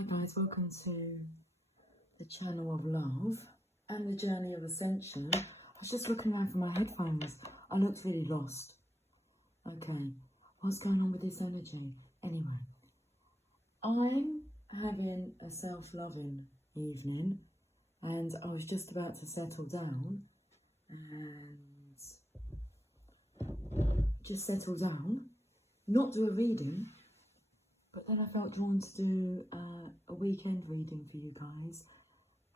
Hi guys, welcome to the channel of love and the journey of ascension. I was just looking around for my headphones. I looked really lost. Okay, what's going on with this energy? Anyway, I'm having a self-loving evening and I was just about to settle down not do a reading, but then I felt drawn to do a weekend reading for you guys.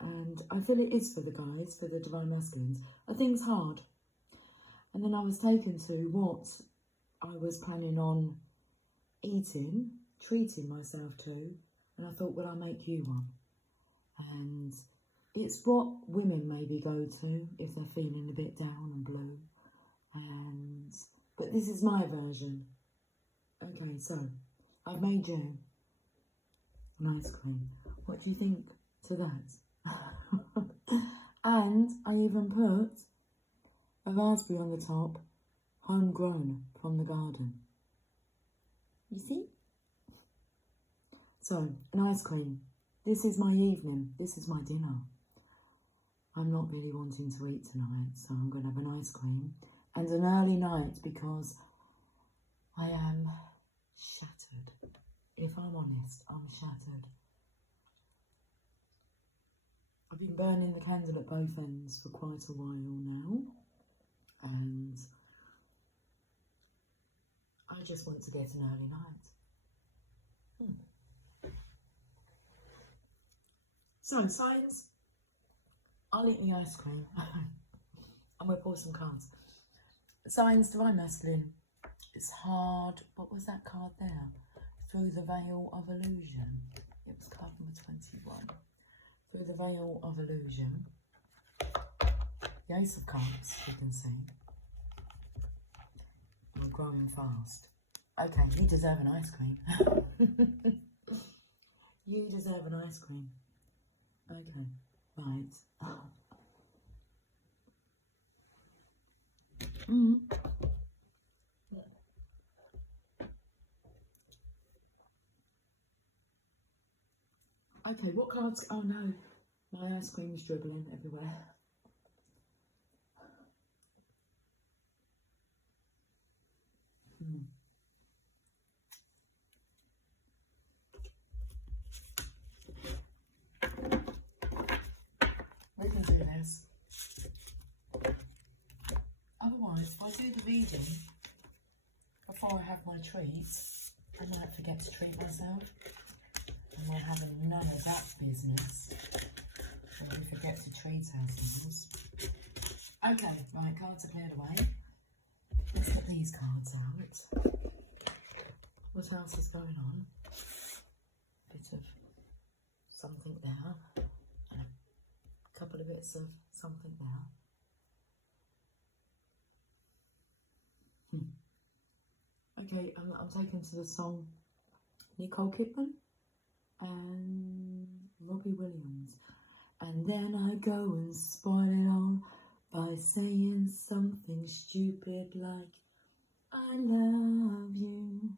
And I feel it is for the guys, for the Divine Masculines. I think it's hard. And then I was taken to what I was planning on eating, treating myself to. And I thought, will I make you one? And it's what women maybe go to if they're feeling a bit down and blue. But this is my version. Okay, so I've made you an ice cream. What do you think to that? And I even put a raspberry on the top, homegrown from the garden. You see? So, an ice cream. This is my evening. This is my dinner. I'm not really wanting to eat tonight, so I'm going to have an ice cream. And an early night because I am shattered. If I'm honest, I'm shattered. I've been burning the candle at both ends for quite a while now. And I just want to get an early night. So, signs. I'll eat the ice cream. I'm going to pour some cards. Signs, Divine Masculine. It's hard. What was that card there? Through the Veil of Illusion. It was card number 21. Through the Veil of Illusion. The Ace of Cups, you can see. We're growing fast. Okay, you deserve an ice cream. You deserve an ice cream. Okay, right. Okay, what cards? Oh no, my ice cream is dribbling everywhere. We can do this. Otherwise, if I do the reading before I have my treats, I might forget to treat myself. And we're having none of that business. So we forget to treat ourselves. Okay, right, cards are cleared away. Let's get these cards out. What else is going on? Bit of something there. And a couple of bits of something there. Okay, I'm taken to the song Nicole Kidman and Robbie Williams. And then I go and spoil it all by saying something stupid like, I love you.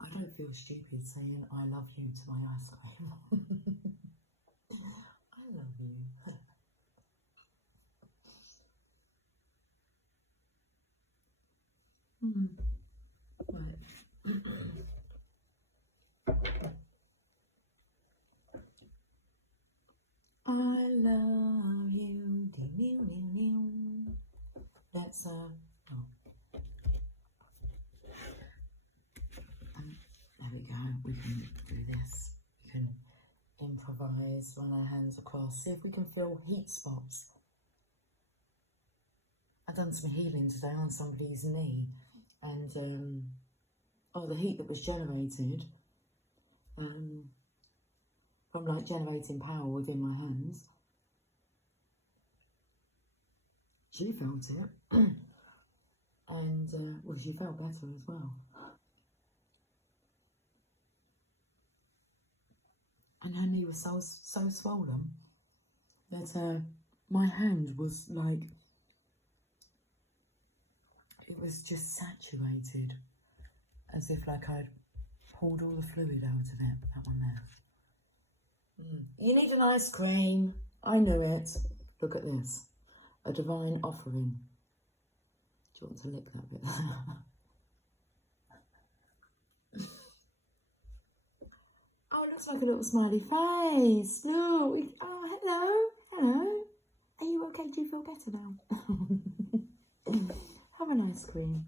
I don't feel stupid saying I love you to my ice cream. I love you. Right. I love you. That's there we go. We can do this. We can improvise, run our hands across, see if we can feel heat spots. I've done some healing today on somebody's knee, and the heat that was generated from like generating power within my hands. She felt it, and well, she felt better as well. And her knee was so swollen that my hand was like was just saturated, as if like I'd pulled all the fluid out of it. That one there. You need an ice cream. I knew it. Look at this. A divine offering. Do you want to lick that bit? Oh, it looks like a little smiley face. Look. Oh, hello. Hello. Are you okay? Do you feel better now? Have an ice cream.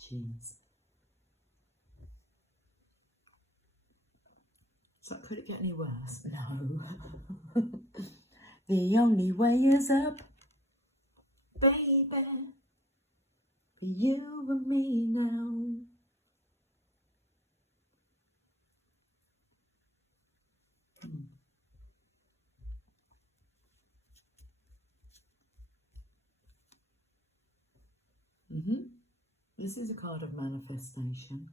Jeez. So could it get any worse? No. The only way is up, baby. For you and me now. This is a card of manifestation.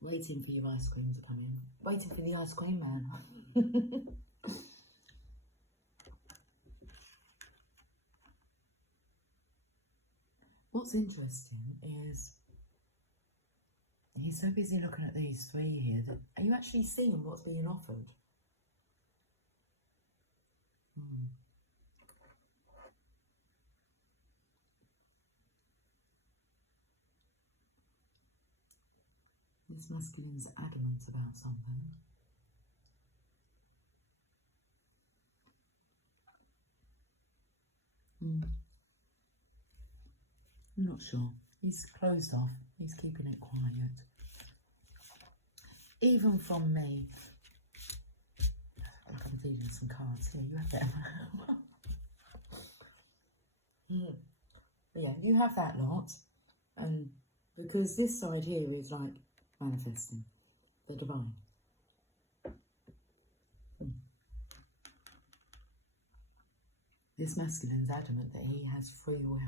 Waiting for your ice cream to come in. Waiting for the ice cream man. What's interesting is he's so busy looking at these three here that are you actually seeing what's being offered? This masculine's adamant about something. I'm not sure. He's closed off. He's keeping it quiet. Even from me. Like I'm dealing some cards here. You have them. Yeah, you have that lot. And because this side here is like manifesting the divine. This masculine's adamant that he has free will.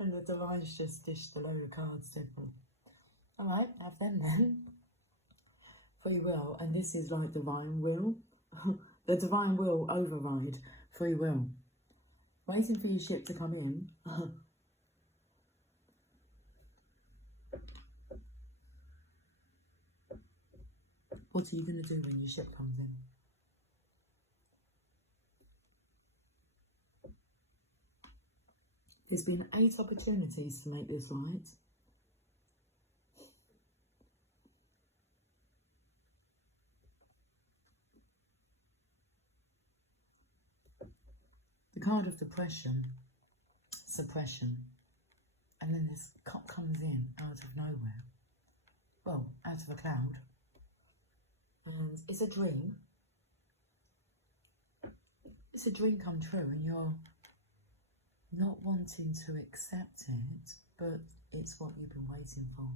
And the divine's just dished a load of cards to him. Alright, have them then. Free will, and this is like divine will. The divine will override free will. Waiting for your ship to come in. What are you going to do when your ship comes in? There's been 8 opportunities to make this right. The card of depression, suppression, and then this cop comes in out of nowhere. Well, out of a cloud. And it's a dream. It's a dream come true and you're not wanting to accept it, but it's what you've been waiting for.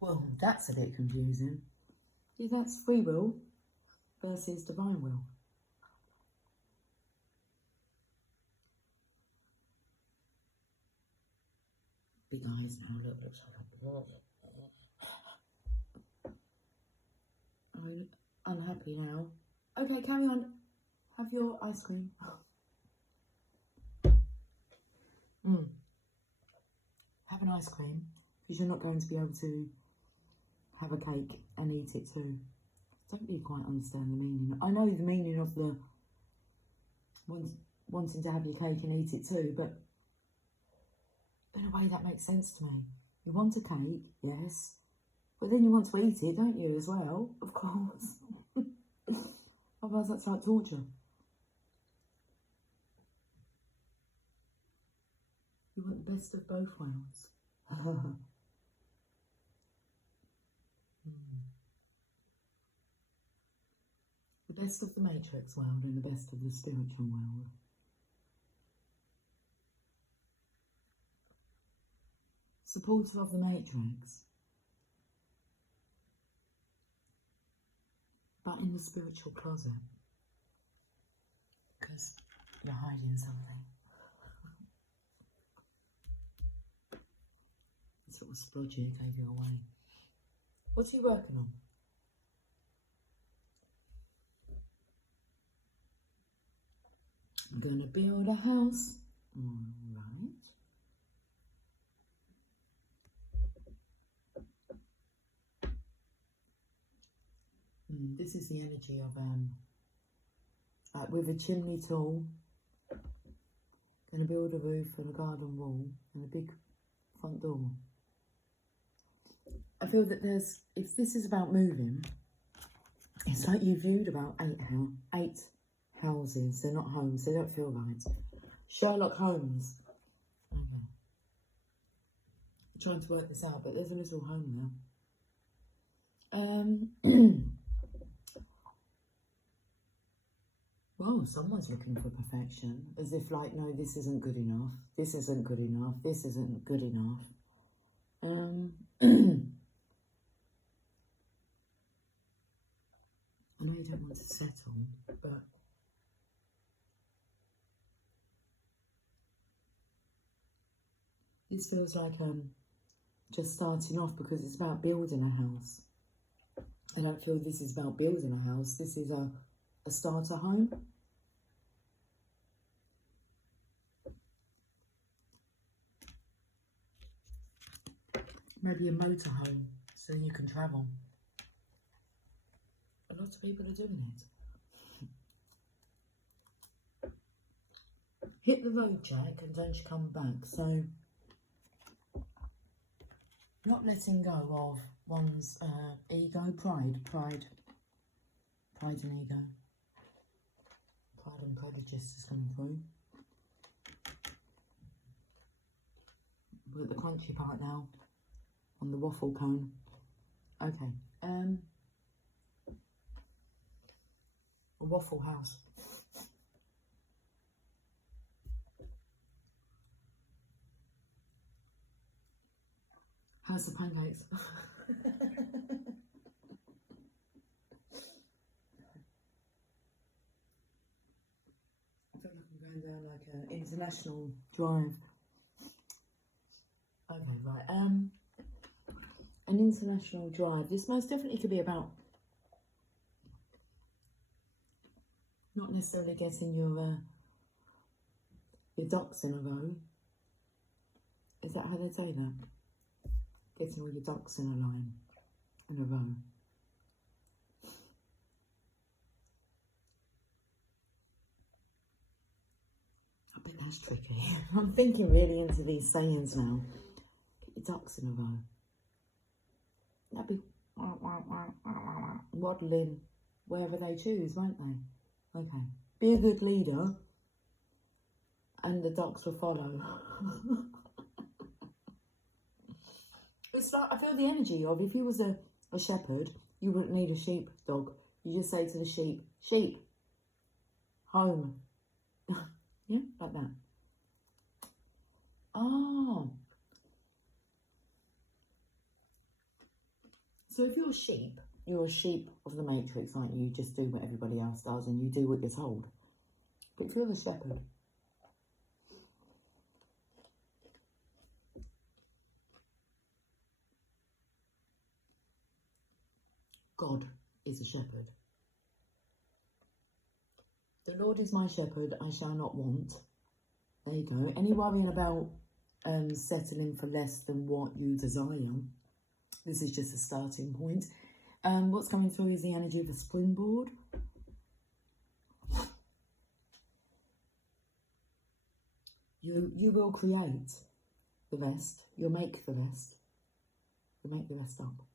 Well, that's a bit confusing. Yeah, that's free will versus divine will. Big eyes now, look, looks like I'm unhappy now. Okay, carry on. Have your ice cream. Have an ice cream, because you're not going to be able to have a cake and eat it too. Don't really quite understand the meaning. I know the meaning of the wanting to have your cake and eat it too, but in a way that makes sense to me. You want a cake, yes, but then you want to eat it, don't you, as well? Of course. Otherwise that's like torture. You want the best of both worlds. The best of the Matrix world and the best of the spiritual world. Supporter of the Matrix, but in the spiritual closet, because you're hiding something. This little splodgy gave you away. What are you working on? gonna build a house. Alright. This is the energy of with a chimney tool, gonna build a roof and a garden wall and a big front door. I feel that if this is about moving, it's like you viewed about 8 houses. They're not homes, they don't feel right. Sherlock Holmes. Okay. I'm trying to work this out, but there's a little home there. Well, someone's looking for perfection, as if like, no, this isn't good enough. This isn't good enough. This isn't good enough. I know you don't want to settle, but this feels like just starting off, because it's about building a house. I don't feel this is about building a house. This is a starter home. Maybe a motorhome so you can travel. A lot of people are doing it. Hit the road, Jack, and don't you come back. So, not letting go of one's ego, pride and ego. Pride and prejudice is coming through. We're at the crunchy part now, on the waffle cone. Okay, a waffle house. How's the pancakes? Down like an international drive. Okay, right. An international drive. This most definitely could be about not necessarily getting your ducks in a row. Is that how they say that? Getting all your ducks in a line, in a row. That's tricky. I'm thinking really into these sayings now. Get your ducks in a row. That'd be waddling wherever they choose, won't they? Okay. Be a good leader and the ducks will follow. It's like, I feel the energy of, if you was a shepherd, you wouldn't need a sheepdog. You just say to the sheep, sheep, home. Yeah, like that. Oh. So if you're a sheep of the Matrix, aren't you? You just do what everybody else does and you do what you're told. But if you're the shepherd, God is a shepherd. The Lord is my shepherd, I shall not want. There you go. Any worrying about settling for less than what you desire? This is just a starting point. What's coming through is the energy of a springboard. You will create the rest. You'll make the rest. You'll make the rest up.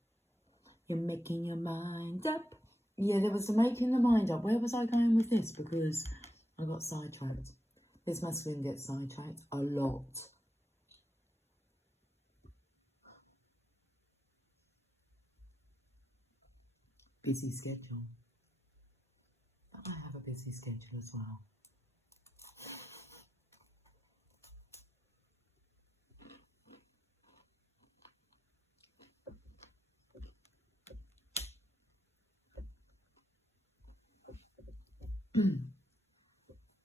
You're making your mind up. Yeah, there was a making the mind up. Where was I going with this? Because I got sidetracked. This masculine gets sidetracked a lot. Busy schedule. But I have a busy schedule as well.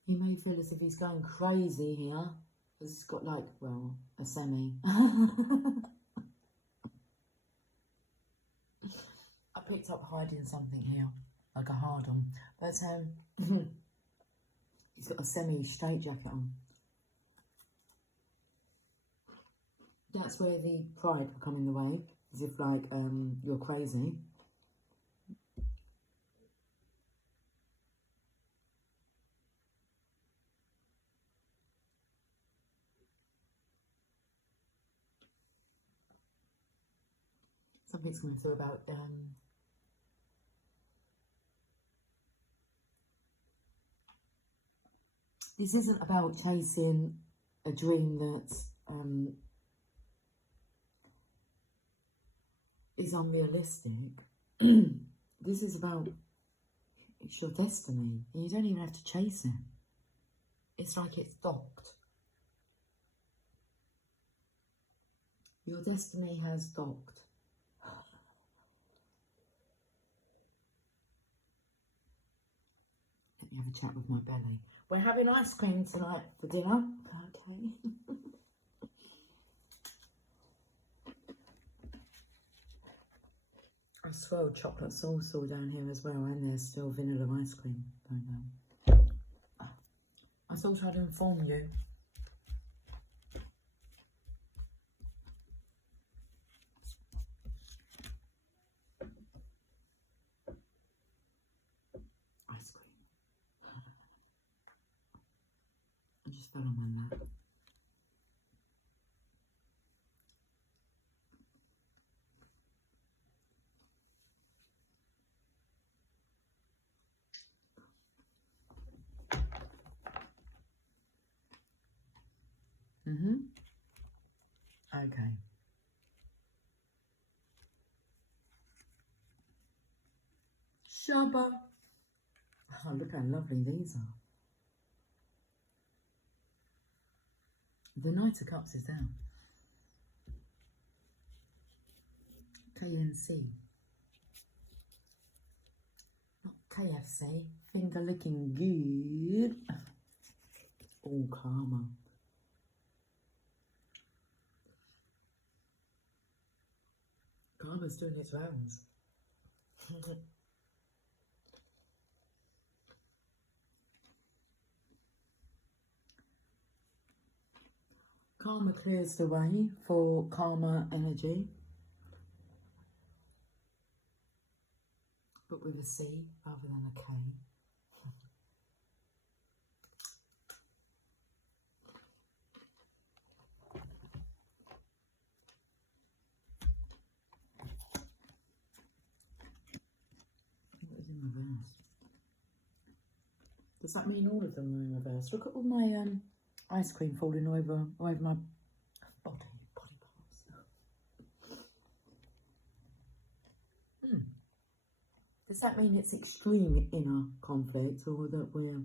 He may feel as if he's going crazy here, because he's got like, well, a semi. I picked up hiding something here, like a hard on, but He's got a semi-straight jacket on. That's where the pride will come in the way, as if like you're crazy. Something's coming through about this isn't about chasing a dream that's is unrealistic. This is about, it's your destiny, and you don't even have to chase it. It's like it's docked. Your destiny has docked. Let me have a chat with my belly. We're having ice cream tonight for dinner. Okay. I swirled chocolate sauce all down here as well, and there's still vanilla ice cream going on. I thought I'd inform you. Ice cream. I just fell on my lap. Okay. Shabba. Oh, look how lovely these are. The Knight of Cups is down. KNC. Not KFC. Finger looking good. All karma. Karma's doing its rounds. Karma clears the way for karma energy, but with a C rather than a K. In reverse. Does that mean all of them are in reverse? Look at all my ice cream falling over my body parts. Does that mean it's extreme inner conflict, or that we're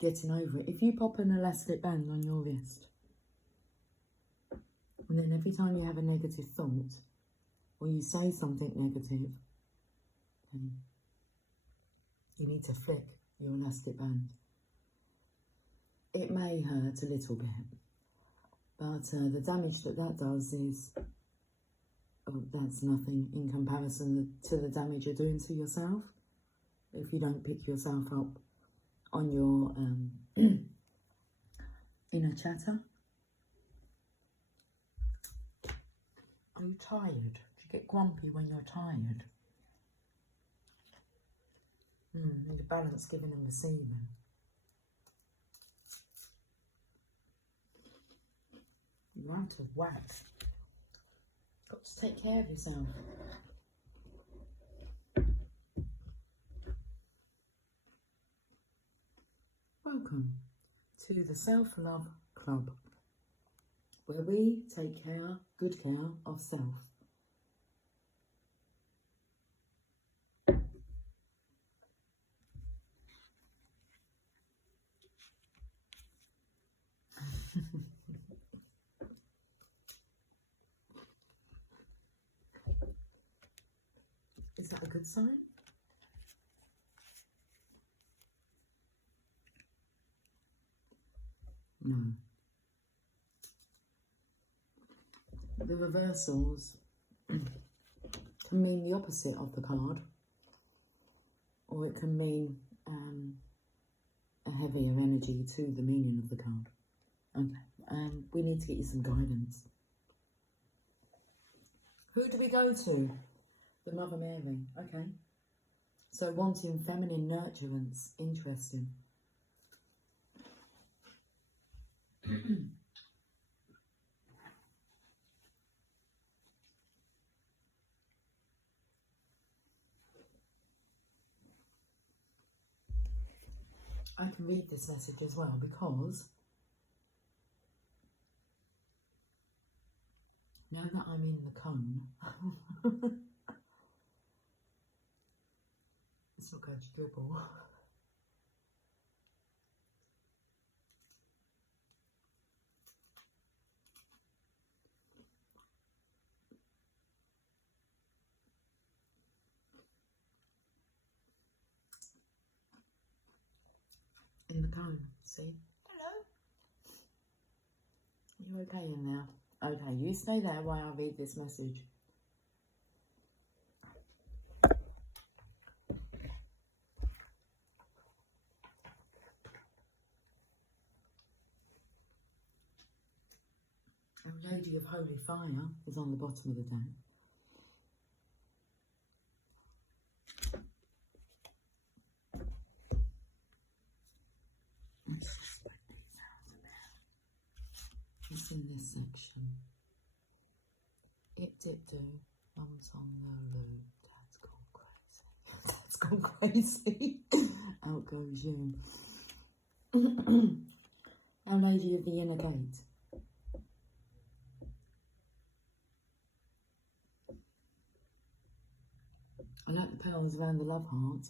getting over it? If you pop an elastic band on your wrist, and then every time you have a negative thought, or you say something negative, then you need to flick your elastic band. It may hurt a little bit, but the damage that does is, that's nothing in comparison to the damage you're doing to yourself if you don't pick yourself up on your inner chatter. Are you tired? Do you get grumpy when you're tired? Need a balance giving and receiving. You're out of whack. Got to take care of yourself. Welcome to the Self-Love Club, where we take good care of self. Is that a good sign? No. The reversals can mean the opposite of the card, or it can mean a heavier energy to the meaning of the card. Okay, we need to get you some guidance. Who do we go to? The Mother Mary. Okay. So wanting feminine nurturance. Interesting. I can read this message as well because now that I'm in the cone, it's not going to dribble. In the cone, see? Hello. You okay in there? Okay, you stay there while I read this message. Our Lady of Holy Fire is on the bottom of the deck. Let's just spread these out a bit. Just in this section. It did do. Mum's on the loo. Dad's gone crazy. Dad's gone crazy. Out goes you. Our Lady of the Inner Gate. I like the pearls around the love heart.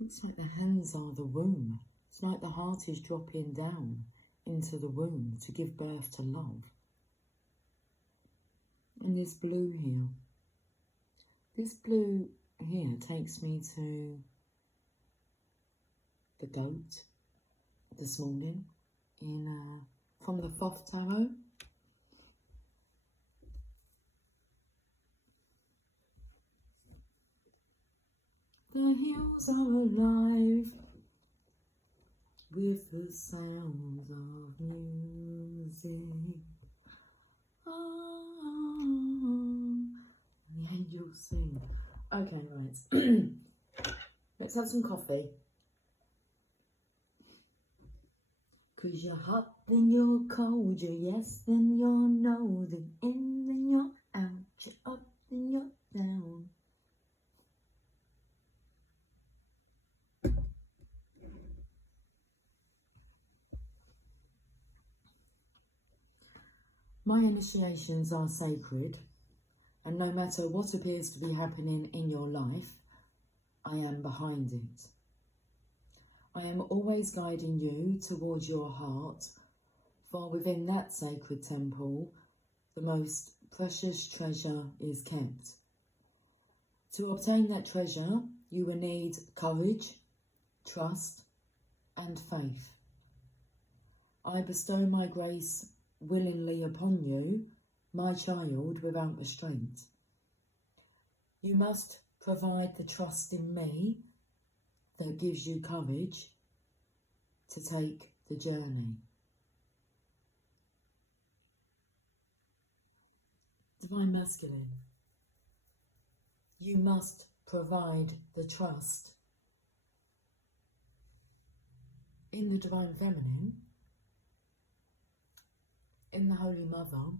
Looks like the hands are the womb. It's like the heart is dropping down into the womb to give birth to love. And this blue here. This blue here takes me to the goat this morning in from the Thoth Tarot. The hills are alive with the sounds of music. Oh, the angels sing. Okay, right. Let's have some coffee. 'Cause you're hot, then you're cold, you're yes, then you're no, then in, then you're out, you're up, then you're down. My initiations are sacred, and no matter what appears to be happening in your life, I am behind it. I am always guiding you towards your heart, for within that sacred temple, the most precious treasure is kept. To obtain that treasure, you will need courage, trust, and faith. I bestow my grace willingly upon you, my child, without restraint. You must provide the trust in me that gives you courage to take the journey. Divine Masculine, you must provide the trust in the Divine Feminine, in the Holy Mother,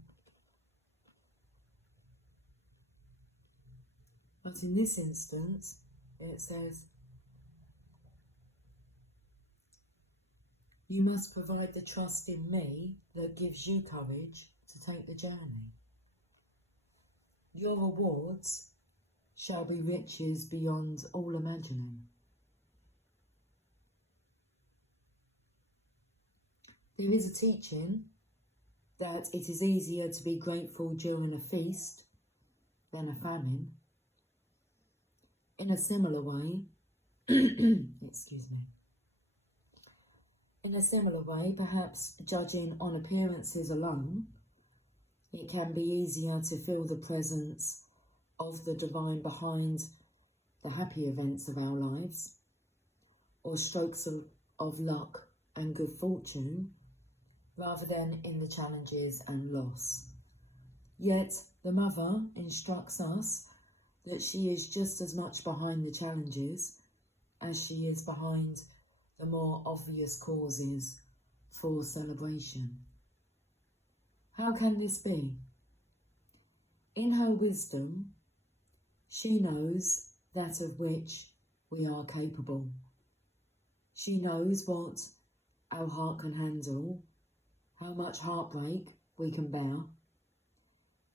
but in this instance it says you must provide the trust in me that gives you courage to take the journey. Your rewards shall be riches beyond all imagining. There is a teaching that it is easier to be grateful during a feast than a famine. In a similar way, excuse me. In a similar way, perhaps judging on appearances alone, it can be easier to feel the presence of the divine behind the happy events of our lives, or strokes of luck and good fortune, rather than in the challenges and loss. Yet the Mother instructs us that she is just as much behind the challenges as she is behind the more obvious causes for celebration. How can this be? In her wisdom, she knows that of which we are capable. She knows what our heart can handle, how much heartbreak we can bear,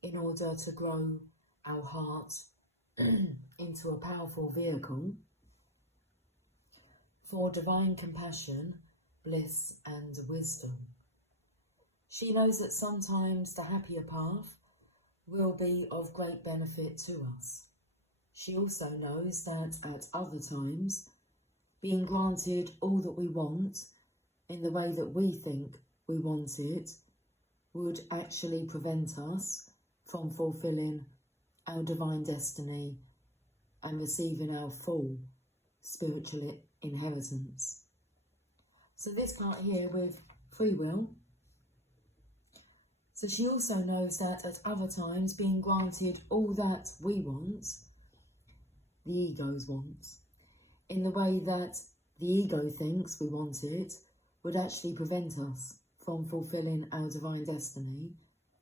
in order to grow our heart into a powerful vehicle for divine compassion, bliss and wisdom. She knows that sometimes the happier path will be of great benefit to us. She also knows that at other times, being granted all that we want in the way that we think we want it would actually prevent us from fulfilling our divine destiny and receiving our full spiritual inheritance. So this part here with free will. So she also knows that at other times, being granted all that we want, the ego's wants, in the way that the ego thinks we want it, would actually prevent us from fulfilling our divine destiny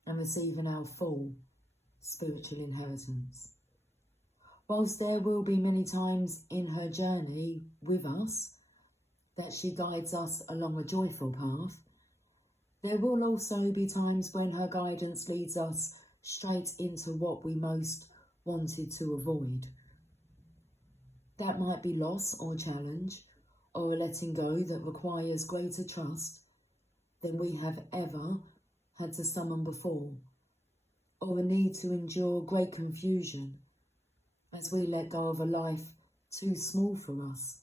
and receiving our full spiritual inheritance. Whilst there will be many times in her journey with us that she guides us along a joyful path, there will also be times when her guidance leads us straight into what we most wanted to avoid. That might be loss or challenge, or a letting go that requires greater trust than we have ever had to summon before, or a need to endure great confusion as we let go of a life too small for us.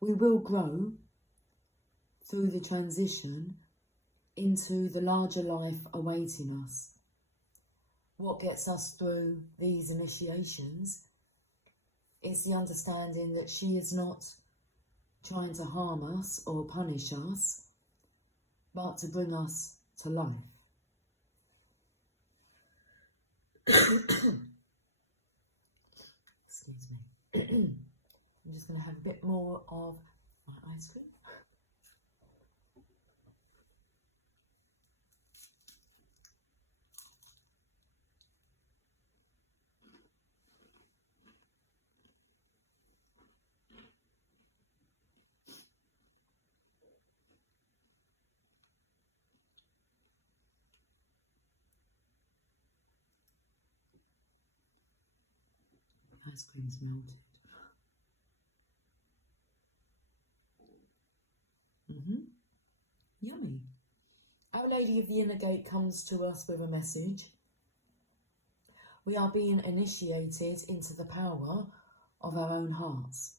We will grow through the transition into the larger life awaiting us. What gets us through these initiations is the understanding that she is not trying to harm us or punish us, but to bring us to life. Excuse me. I'm just going to have a bit more of my ice cream. Ice cream's melted. Yummy. Our Lady of the Inner Gate comes to us with a message. We are being initiated into the power of our own hearts.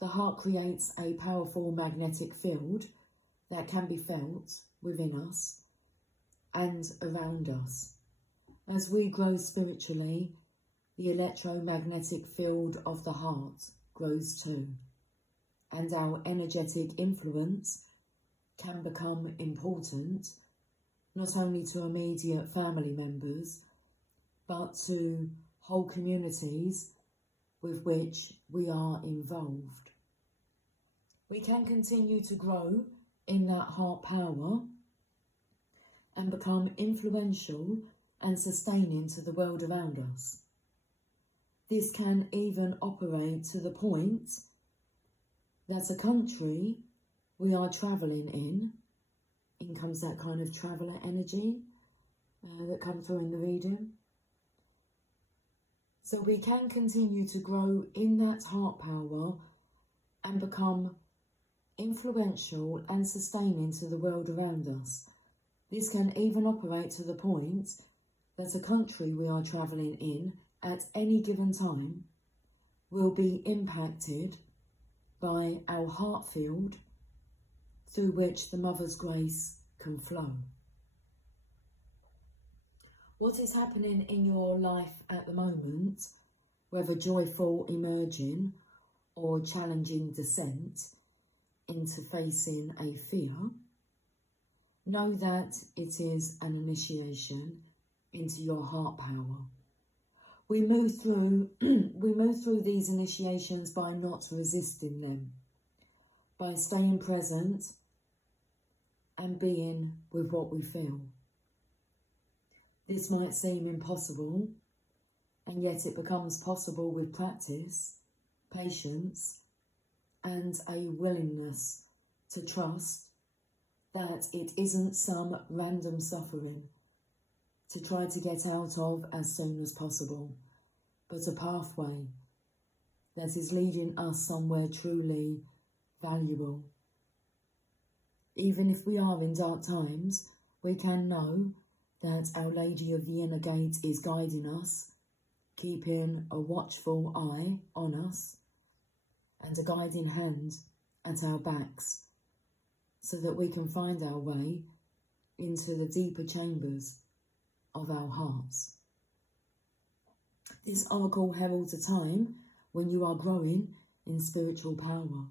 The heart creates a powerful magnetic field that can be felt within us and around us. As we grow spiritually, the electromagnetic field of the heart grows too, and our energetic influence can become important, not only to immediate family members, but to whole communities with which we are involved. We can continue to grow in that heart power and become influential and sustaining to the world around us. This can even operate to the point that a country we are travelling in comes that kind of traveller energy that comes through in the reading. So we can continue to grow in that heart power and become influential and sustaining to the world around us. This can even operate to the point that a country we are travelling in at any given time will be impacted by our heart field through which the Mother's grace can flow. What is happening in your life at the moment, whether joyful emerging or challenging descent into facing a fear, know that it is an initiation into your heart power. We move through these initiations by not resisting them, by staying present and being with what we feel. This might seem impossible, and yet it becomes possible with practice, patience, and a willingness to trust that it isn't some random suffering to try to get out of as soon as possible, but a pathway that is leading us somewhere truly valuable. Even if we are in dark times, we can know that Our Lady of the Inner Gate is guiding us, keeping a watchful eye on us and a guiding hand at our backs, so that we can find our way into the deeper chambers of our hearts. This oracle heralds a time when you are growing in spiritual power.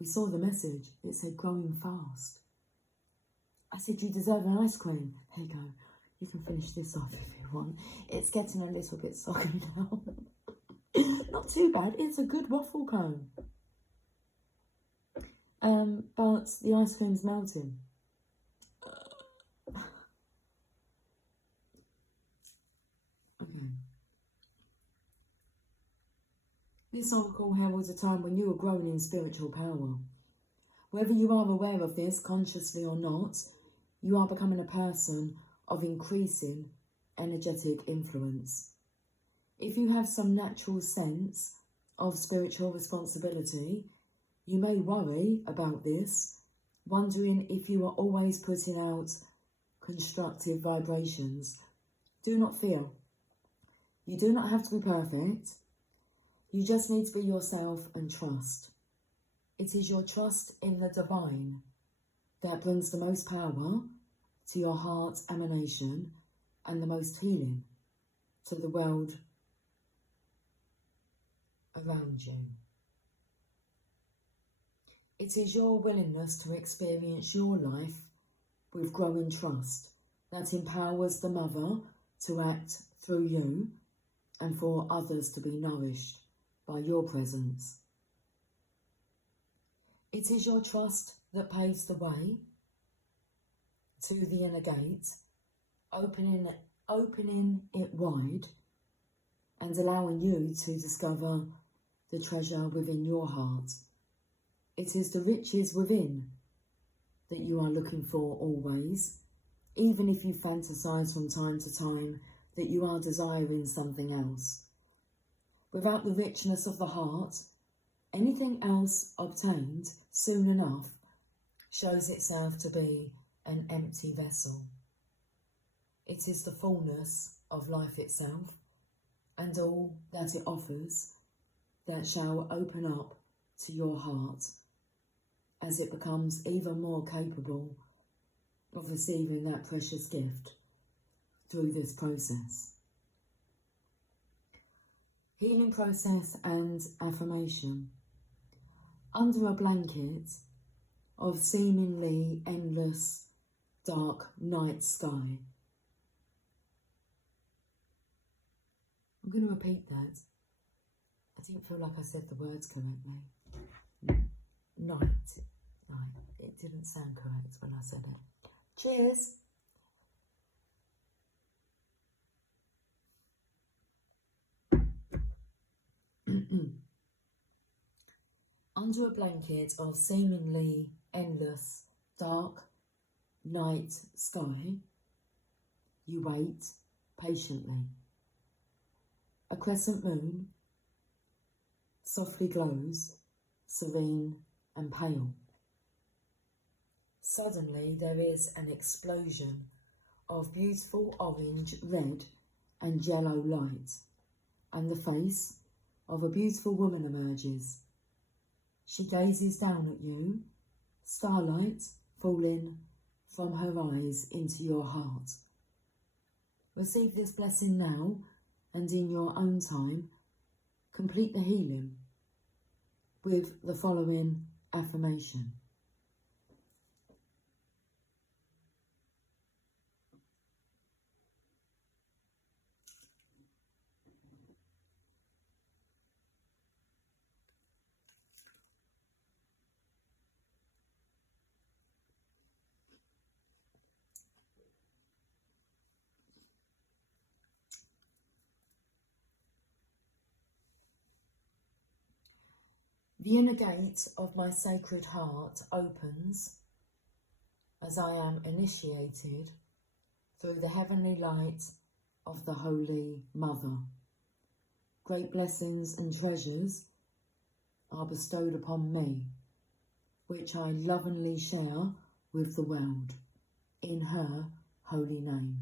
We saw the message, it said growing fast. I said you deserve an ice cream. There you go. You can finish this off if you want. It's getting a little bit soggy now. Not too bad, it's a good waffle cone. But the ice cream's melting. Okay. This oracle heralds a time when you are growing in spiritual power. Whether you are aware of this, consciously or not, you are becoming a person of increasing energetic influence. If you have some natural sense of spiritual responsibility, you may worry about this, wondering if you are always putting out constructive vibrations. Do not fear. You do not have to be perfect. You just need to be yourself and trust. It is your trust in the divine that brings the most power to your heart's emanation and the most healing to the world around you. It is your willingness to experience your life with growing trust that empowers the Mother to act through you and for others to be nourished by your presence. It is your trust that paves the way to the inner gate, opening it wide and allowing you to discover the treasure within your heart. It is the riches within that you are looking for always, even if you fantasize from time to time that you are desiring something else. Without the richness of the heart, anything else obtained soon enough shows itself to be an empty vessel. It is the fullness of life itself and all that it offers that shall open up to your heart as it becomes even more capable of receiving that precious gift through this process. Healing process and affirmation. Under a blanket of seemingly endless dark night sky. I'm going to repeat that. I didn't feel like I said the words correctly. Night. It didn't sound correct when I said it. Cheers. Under a blanket of seemingly endless dark night sky, you wait patiently. A crescent moon softly glows, serene and pale. Suddenly there is an explosion of beautiful orange, red and yellow light, and the face of a beautiful woman emerges. She gazes down at you, starlight falling from her eyes into your heart. Receive this blessing now, and in your own time, complete the healing with the following affirmation. The inner gate of my sacred heart opens as I am initiated through the heavenly light of the Holy Mother. Great blessings and treasures are bestowed upon me, which I lovingly share with the world, in her holy name.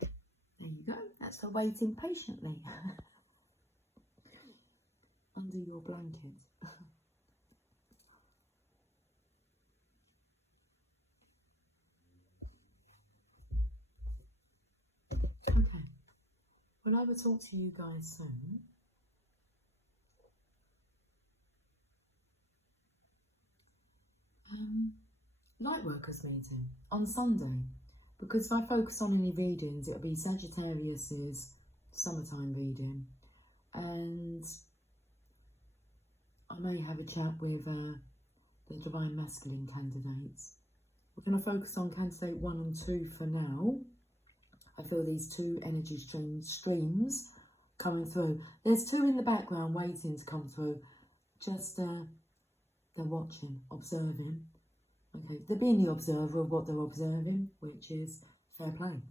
There you go, that's for waiting patiently. Under your blanket. Okay, well, I will talk to you guys soon. Lightworkers meeting on Sunday, because if I focus on any readings, it'll be Sagittarius's summertime reading, and I may have a chat with the Divine Masculine candidates. We're going to focus on candidate 1 and 2 for now. I feel these two energy streams coming through. There's 2 in the background waiting to come through. Just, they're watching, observing. Okay, they're being the observer of what they're observing, which is fair play.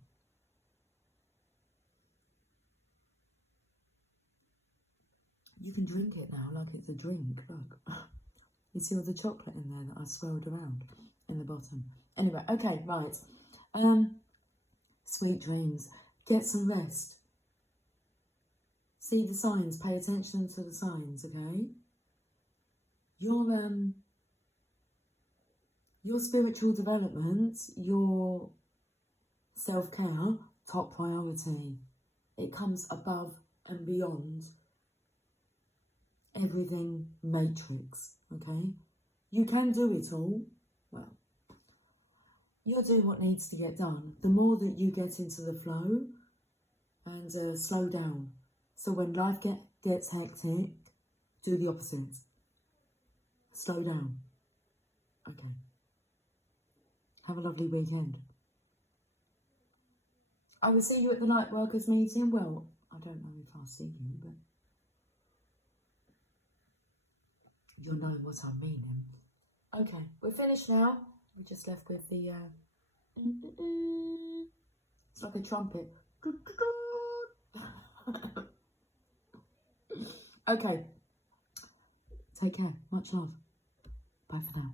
You can drink it now like it's a drink, look. You see all the chocolate in there that I swirled around in the bottom. Anyway, okay, right. Sweet dreams. Get some rest. See the signs, pay attention to the signs, okay? Your spiritual development, your self-care, top priority. It comes above and beyond everything matrix, okay? You can do it all. Well, you'll do what needs to get done. The more that you get into the flow and slow down. So when life gets hectic, do the opposite. Slow down. Okay. Have a lovely weekend. I will see you at the Lightworkers meeting. Well, I don't know if I'll see you, but you'll know what I'm meaning. Okay, we're finished now. We're just left with the... It's like a trumpet. Okay. Take care. Much love. Bye for now.